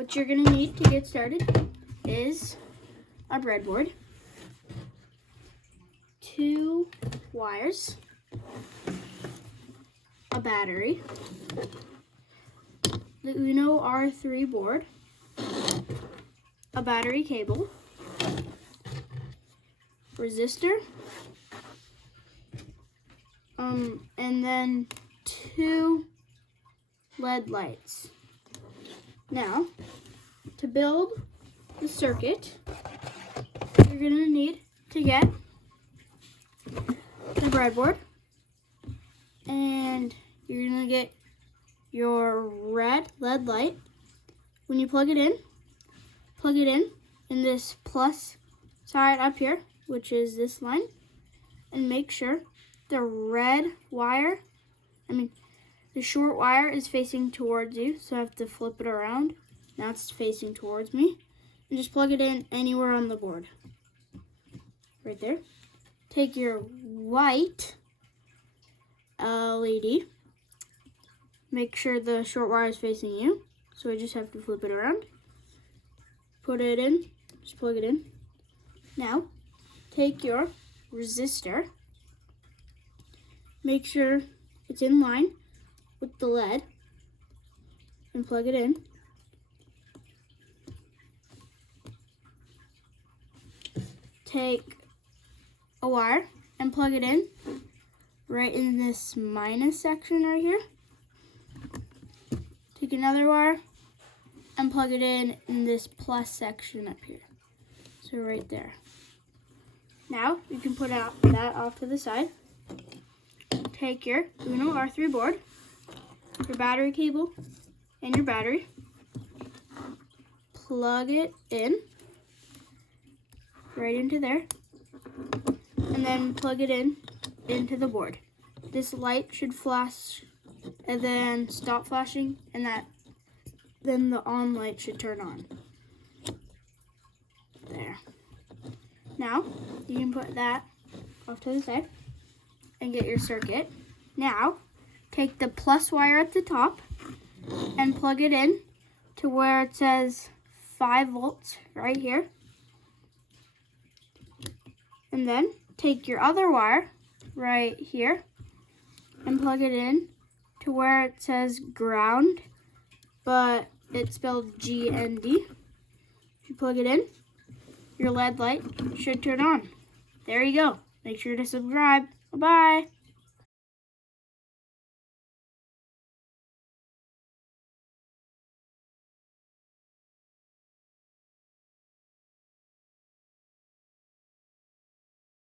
what you're going to need to get started is a breadboard, 2 wires, a battery, the Uno R3 board, a battery cable, resistor, and then 2 LED lights. Now, to build the circuit, you're going to need to get the breadboard, and you're going to get your red LED light. When you plug it in this plus side up here, which is this line, and make sure the red wire, the short wire is facing towards you, so I have to flip it around. Now it's facing towards me. And just plug it in anywhere on the board. Right there. Take your white LED. Make sure the short wire is facing you. So I just have to flip it around. Put it in. Just plug it in. Now, take your resistor. Make sure it's in line with the LED. And plug it in. Take a wire and plug it in right in this minus section right here. Take another wire and plug it in this plus section up here. So right there. Now you can put that off to the side. Take your Uno R3 board, your battery cable, and your battery. Plug it in right into there, and then plug it into the board. This light should flash and then stop flashing, and then the on light should turn on. There. Now you can put that off to the side and get your circuit. Now take the plus wire at the top and plug it in to where it says 5 volts right here. And then take your other wire right here and plug it in to where it says ground, but it's spelled GND. If you plug it in, your LED light should turn on. There you go. Make sure to subscribe. Bye-bye.